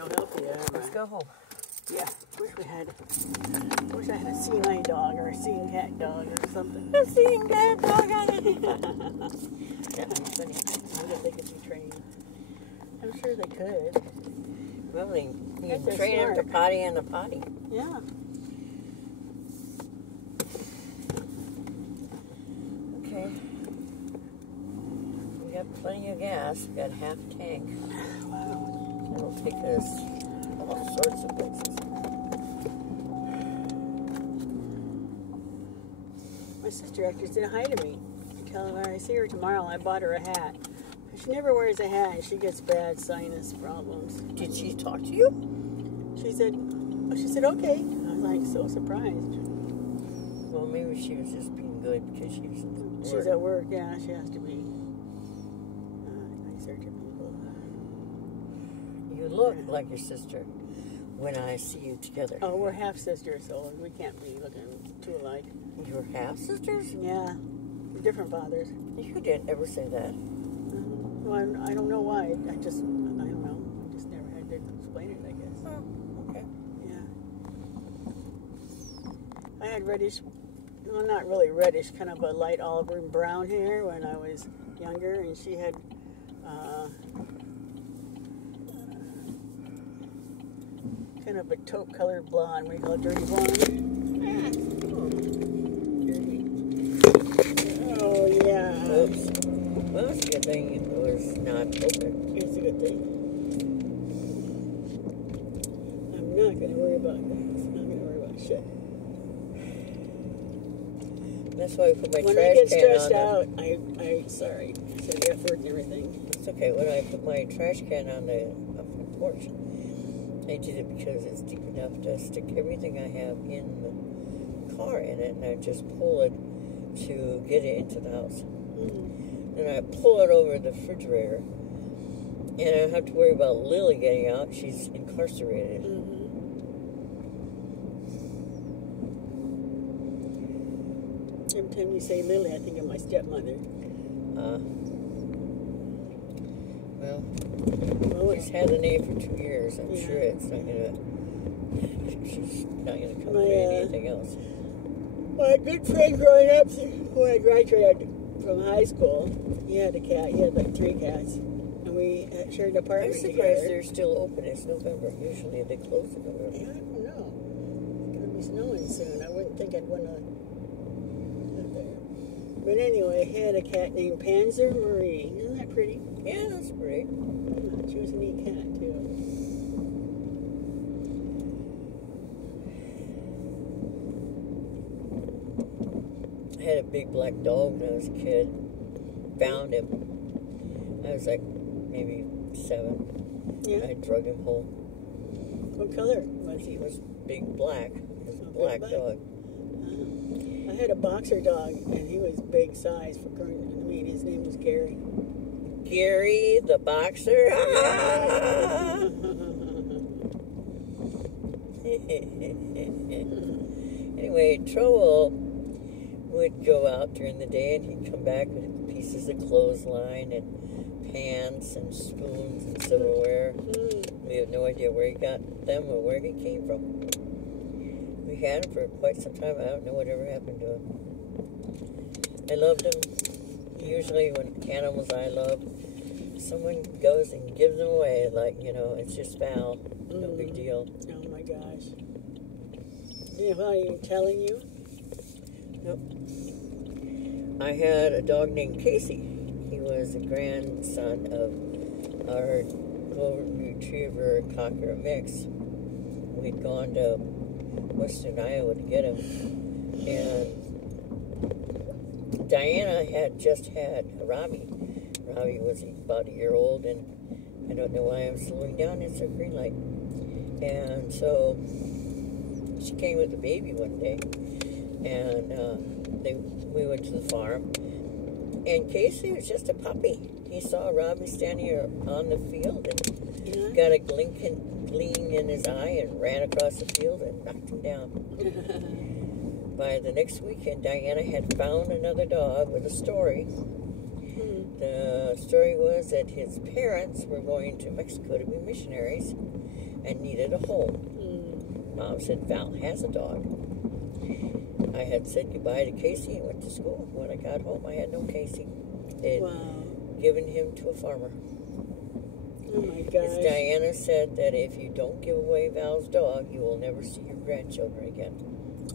no healthy, Let's go home. Yeah, wish I had a seeing dog or a seeing cat dog or something. A seeing cat dog. That'd be funny. I wonder if they could be trained. I'm sure they could. Well, you They're can train them to smart. potty in the potty. Yeah. Okay. We got plenty of gas. We got half tank. Wow. It'll take us all sorts of places. My sister actually said hi to me. I tell her when I see her tomorrow, I bought her a hat. She never wears a hat and she gets bad sinus problems. Did she talk to you? She said okay. I was like so surprised. Well, maybe she was just being good because she was She's at work, yeah, she has to be nicer to people. You look like your sister when I see you together. Oh, we're half sisters, so we can't be looking too alike. You're half sisters? Yeah, we're different fathers. You didn't ever say that. Well, I don't know why. I don't know. I just never had to explain it, I guess. Oh, okay. Yeah. I had reddish, well, not really reddish, kind of a light olive and brown hair when I was younger, and she had kind of a taupe-colored blonde. We call it dirty blonde. Oh, yeah. Oops. Well, it's a good thing it was not open. It's a good thing. I'm not going to worry about this. I'm not going to worry about shit. That's why I put my When trash I get can stressed on out, I sorry. So the effort and everything. It's okay. When I put my trash can on the porch, I did it because it's deep enough to stick everything I have in the car in it, and I just pull it to get it into the house. Then I pull it over the refrigerator, and I don't have to worry about Lily getting out. She's incarcerated. Every time you say Lily, I think of my stepmother. Well, she's had the name for 2 years. I'm sure it's not gonna. She's not gonna come to anything else. My good friend growing up, when I graduated from high school, he had a cat. He had like 3 cats, and we shared an I'm apartment surprised together. they're still open. It's November. Usually they close in November. Yeah, I don't know. It's gonna be snowing soon. I wouldn't think I'd want to live there. But anyway, he had a cat named Panzer Marie. Isn't that pretty? Yeah, that's great. Yeah, she was a neat cat too. I had a big black dog when I was a kid. Found him. I was like maybe 7. Yeah. I drug him home. What color was He he? was big black. He was a Oh, black big black. dog. I had a boxer dog, and he was big size for current. I mean, his name was Gary. Gary the boxer. Anyway, Troll would go out during the day, and he'd come back with pieces of clothesline and pans and spoons and silverware. We have no idea where he got them or where he came from. We had him for quite some time. I don't know whatever happened to him. I loved him. Usually when animals I love, someone goes and gives them away, like, it's just foul. No big deal. Oh my gosh. Without even telling you? Nope. I had a dog named Casey. He was a grandson of our golden retriever cocker mix. We'd gone to western Iowa to get him, and Diana had just had Robbie. Robbie was about a year old, and I don't know why I'm slowing down. It's a green light. And so she came with the baby one day, and we went to the farm, and Casey was just a puppy. He saw Robbie standing on the field and got a gleam in his eye and ran across the field and knocked him down. By the next weekend, Diana had found another dog with a story. The story was that his parents were going to Mexico to be missionaries and needed a home. Mom said, Val has a dog. I had said goodbye to Casey and went to school. When I got home, I had no Casey. They'd given him to a farmer. Oh my gosh. As Diana said that if you don't give away Val's dog, you will never see your grandchildren again.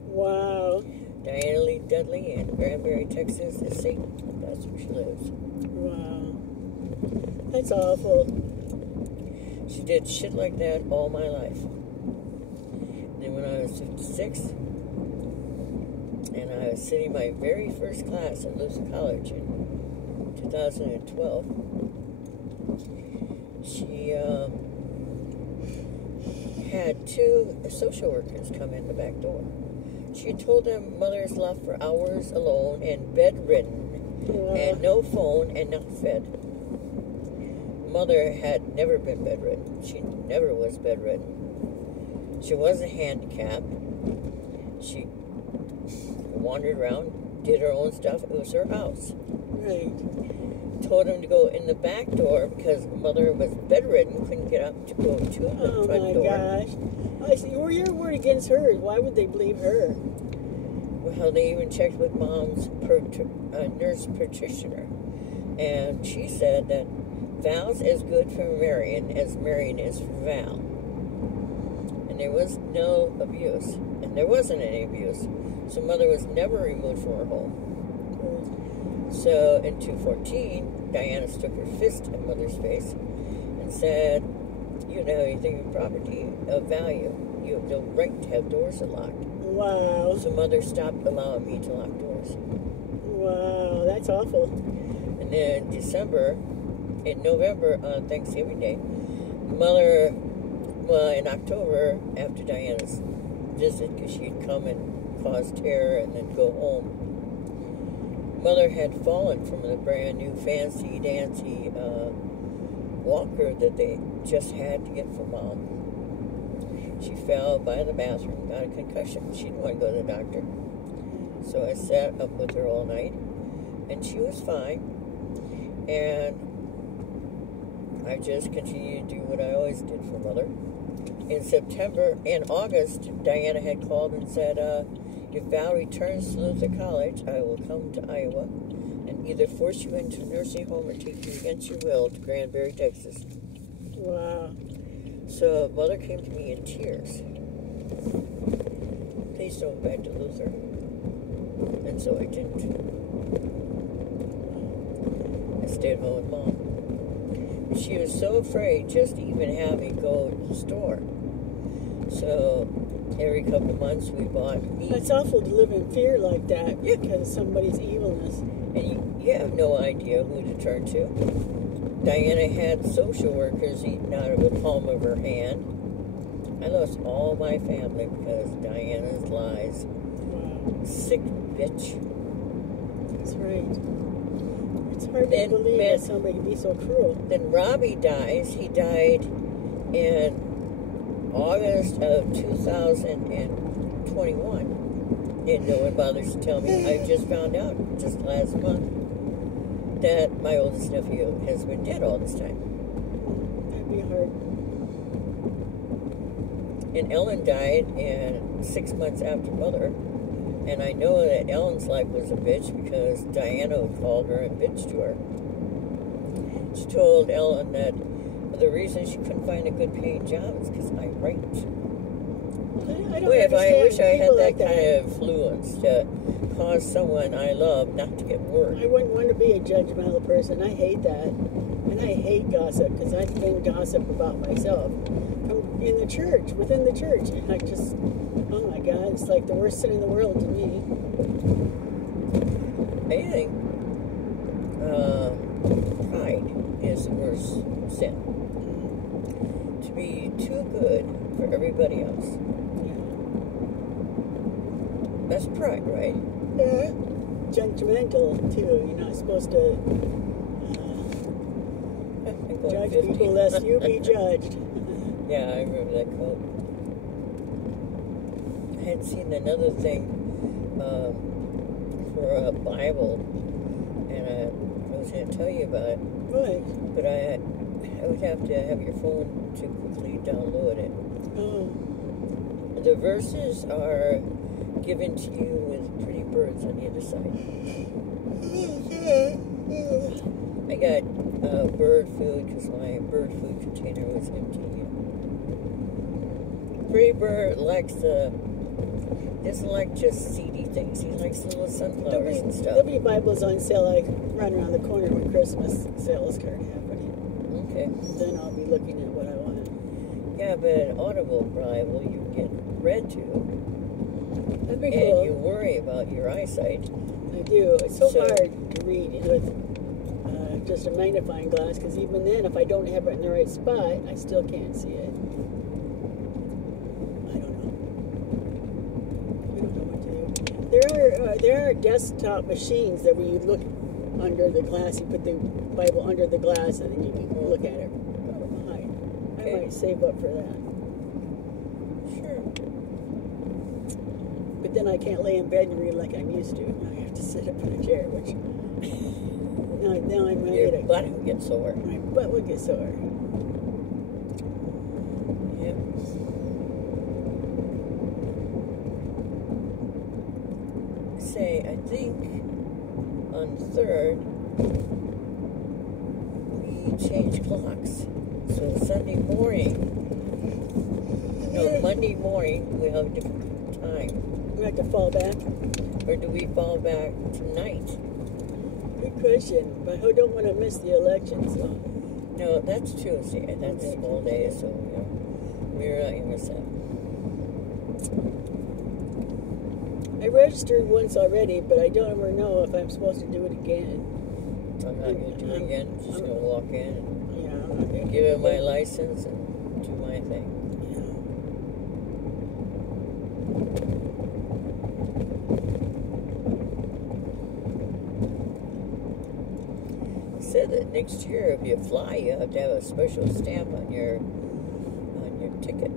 Wow. Diana Lee Dudley in Granbury, Texas is Satan. That's where she lives. Wow. That's awful. She did shit like that all my life. Then when I was 56, and I was sitting my very first class at Luther College in 2012, she had two social workers come in the back door. She told them mother's left for hours alone and bedridden and no phone and not fed. Mother had never been bedridden. She never was bedridden. She wasn't handicapped. She wandered around, did her own stuff. It was her house. Right. Told him to go in the back door because mother was bedridden, couldn't get up to go to the front door. Oh my gosh. I see. Were your word against hers? Why would they believe her? Well, they even checked with mom's nurse practitioner. And she said that Val's as good for Marion as Marion is for Val. And there was no abuse. And there wasn't any abuse. So mother was never removed from her home. So in 2014, Diana stuck her fist in mother's face and said, you don't have anything in property of value. You have no right to have doors unlocked. Wow. So mother stopped allowing me to lock doors. Wow, that's awful. And then in November, on Thanksgiving Day, mother, in October, after Diana's visit, because she'd come and cause terror and then go home, mother had fallen from the brand new fancy dancy walker that they just had to get for mom. She fell by the bathroom, got a concussion. She didn't want to go to the doctor. So I sat up with her all night, and she was fine. And I just continued to do what I always did for mother. In August, Diana had called and said, if Val returns to Luther College, I will come to Iowa and either force you into a nursing home or take you against your will to Granbury, Texas. Wow. So mother came to me in tears. Please don't go back to Luther. And so I didn't. I stayed home with mom. She was so afraid just to even have me go to the store. So every couple of months we bought meat. That's awful to live in fear like that. Yeah. Because of somebody's evilness. And you have no idea who to turn to. Diana had social workers eating out of the palm of her hand. I lost all my family because of Diana's lies. Wow. Sick bitch. That's right. It's hard to believe that somebody can be so cruel. Then Robbie dies. He died in August of 2021. And no one bothers to tell me. I just found out just last month that my oldest nephew has been dead all this time. That'd be hard. And Ellen died 6 months after mother. And I know that Ellen's life was a bitch because Diana called her and bitched to her. She told Ellen that the reason she couldn't find a good paying job is because I write. I wish I had that kind of influence to cause someone I love not to get work. I wouldn't want to be a judgmental person. I hate that. And I hate gossip because I've been gossip about myself. In the church, within the church. I just, oh my God, it's like the worst sin in the world to me. I think pride is the worst sin. To be too good for everybody else. That's pride, right? Yeah. Judgmental, too. You're not supposed to judge 50. people lest you be judged. Yeah, I remember that quote. I had seen another thing for a Bible, and it was going to tell you about, What? but I would have to have your phone to quickly download it. Oh. The verses are given to you with pretty birds on the other side. I got bird food because my bird food container was empty. Pretty bird doesn't like just seedy things. He likes little sunflowers and stuff. There'll be Bibles on sale. I run around the corner when Christmas sales start happening. Okay. Then I'll be looking at what I want. Yeah, but an Audible Bible you get read to. That'd be And cool. you worry about your eyesight. I do. It's so So- hard to read with just a magnifying glass, because even then, if I don't have it in the right spot, I still can't see it. I don't know. I don't know what to do. There are desktop machines that where you look under the glass, you put the Bible under the glass, and then you can look at it from behind. I Okay. might save up for that. Sure. But then I can't lay in bed and read like I'm used to. I have to sit up in a chair, which now I'm ready Your to. butt will get sore. My butt would get sore. Yep. Say, I think on the 3rd, we changed clocks. So Sunday morning, no, Monday morning, we have a different time. We have to fall back. Or do we fall back tonight? Good question. But I don't want to miss the election, so. No, that's Tuesday. That's Okay. all day, so we're not going to miss that. I registered once already, but I don't ever know if I'm supposed to do it again. I'm not going to do it again. I'm just going to walk in and Yeah, I'm not gonna give it my license and do my thing. Said that next year, if you fly, you have to have a special stamp on your ticket.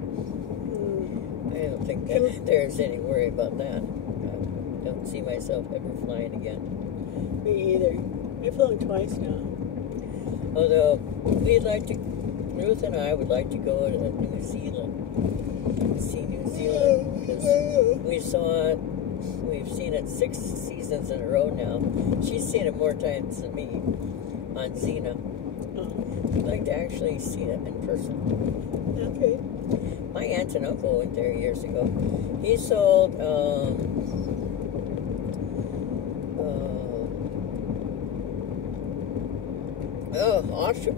I don't think that there's any worry about that. I don't see myself ever flying again. Me either. I've flown twice now. Although we'd like to, Ruth and I would like to go to New Zealand, see New Zealand, because we've seen it 6 seasons in a row now. She's seen it more times than me on Xena. We'd like to actually see it in person. Okay. My aunt and uncle went there years ago. He sold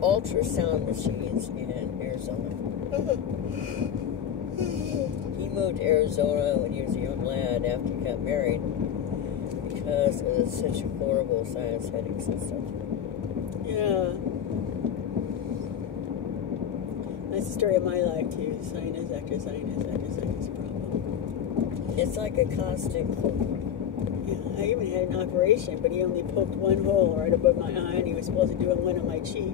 ultrasound machines in Arizona. He moved to Arizona when he was a young lad after he got married because of such horrible sinus headaches and stuff. Yeah. That's the story of my life, too. Sinus after sinus after sinus problem. It's like a constant cold. Yeah, I even had an operation, but he only poked one hole right above my eye, and he was supposed to do one on my cheek.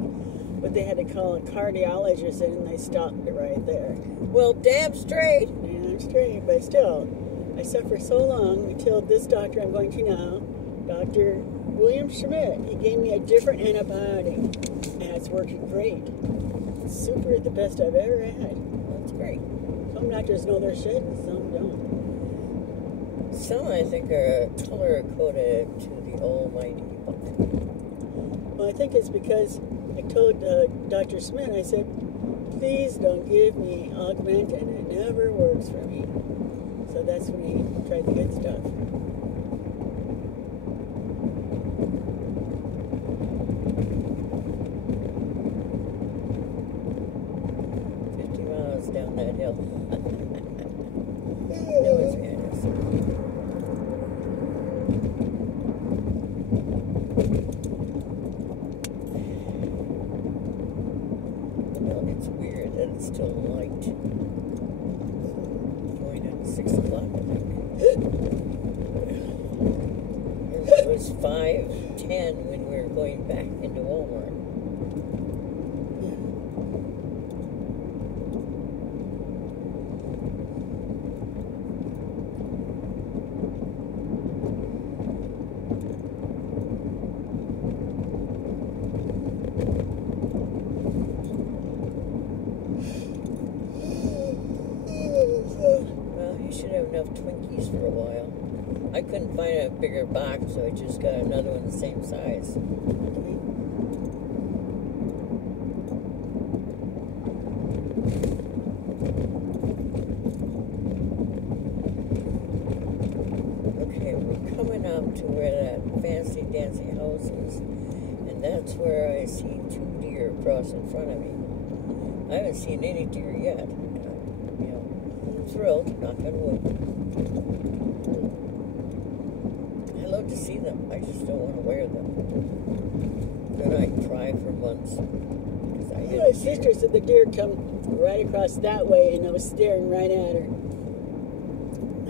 But they had to call a cardiologist in, and they stopped it right there. Well, damn straight. And I'm straight, but still, I suffered so long until this doctor I'm going to now, Dr. William Schmidt, he gave me a different antibiotic, and it's working great. It's super, the best I've ever had. That's great. Some doctors know their shit, and some don't. Some, I think, are color-coded to the almighty book. Well, I think it's because I told Dr. Schmidt, I said, please don't give me Augmentin. It never works for me. So that's when he tried the good stuff. Down that hill. No, it's madness. Well, it's weird that it's still light. Going on 6 o'clock, I think. It was 5:10 when we were going back into Walmart. enough Twinkies for a while. I couldn't find a bigger box, so I just got another one the same size. Okay, we're coming up to where that fancy dancy house is, and that's where I see 2 deer cross in front of me. I haven't seen any deer yet. I'm thrilled, knock on wood. I love to see them. I just don't want to wear them. Then I cry for months. My sister said the deer come right across that way, and I was staring right at her.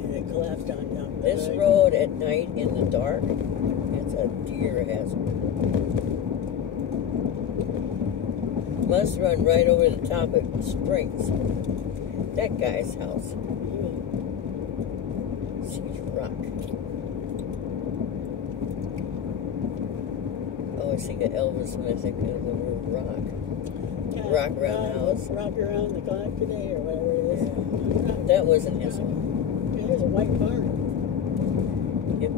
And it collapsed on down. This road at night in the dark, it's a deer hazard. Must run right over the top of Springs. That guy's house. Huge rock. I always think of Elvis when I think of the word rock. Yeah, Rock around the house. Rock around the clock today, or whatever it is. Yeah. That wasn't his one. Yeah, there's a white barn. Yep.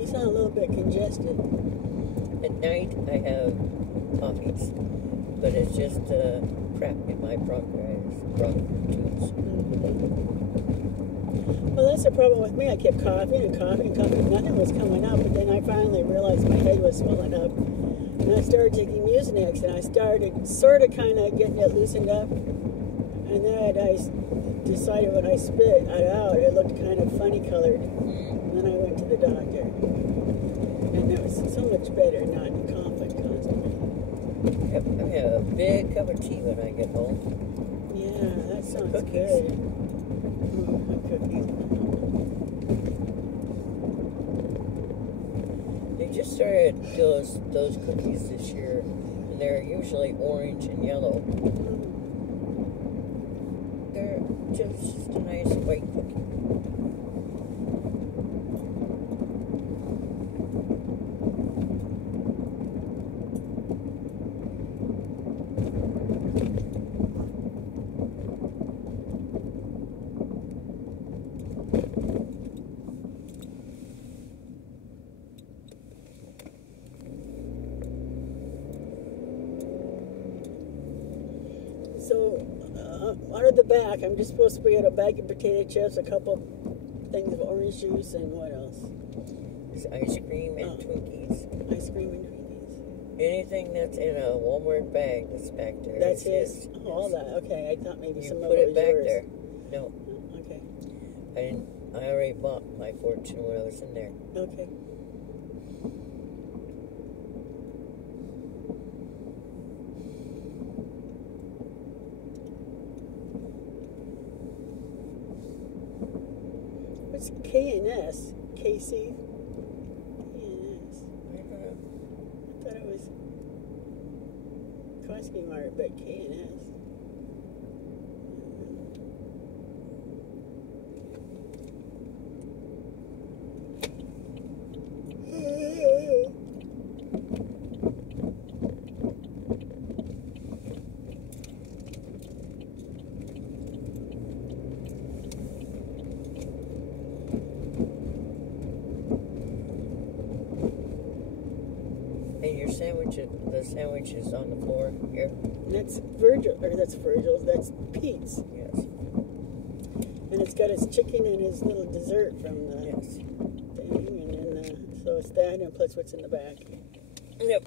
You sound a little bit congested. At night, I have coffees, but it's just crap in my bronchitis. Well, that's the problem with me. I kept coughing and coughing and coughing. Nothing was coming up, but then I finally realized my head was swelling up. And I started taking Mucinex, and I started sort of kind of getting it loosened up. And then I decided when I spit it out, it looked kind of funny colored. And then I went to the doctor. And it was so much better not coughing constantly. Yep, I have a big cup of tea when I get home. Yeah, that sounds Cookies. good. Cookies. They just started those cookies this year, and they're usually orange and yellow. They're just a nice white cookie. So, out of the back, I'm just supposed to get a bag of potato chips, a couple things of orange juice, and what else? There's ice cream and Twinkies. Ice cream and Twinkies. Anything that's in a Walmart bag that's back there. That's his? Oh, all that. Okay, I thought maybe You some of put it it was back yours. there. No, Okay. I already bought my fortune when I was in there. Okay. What's K&S? KC? K&S. I don't know. I thought it was Koski Mart, but K&S. And your the sandwiches on the floor here? That's Virgil's, that's Pete's. Yes. And it's got his chicken and his little dessert from the Yes. thing, and then, so it's that, and plus what's in the back. Yep.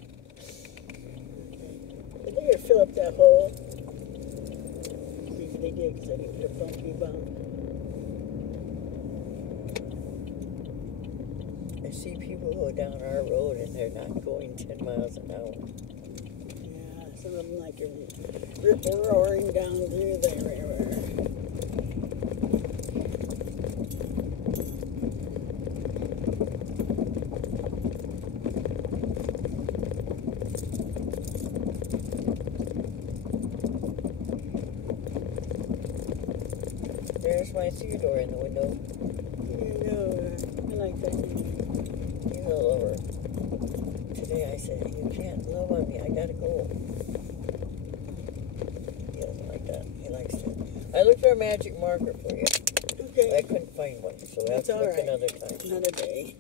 Did they fill up that hole? Maybe they did, because I didn't get a bumpy bump. I see people go down our road and they're not going 10 miles an hour. Yeah, some of them like are rip-roaring down through the river. There's my Theodore in the window. You know, I like that name. He's a lover. Today I said, you can't love on me, I gotta go. I looked for a magic marker for you. I Okay. couldn't find one, so we'll have That's to all look right. another time. Another day.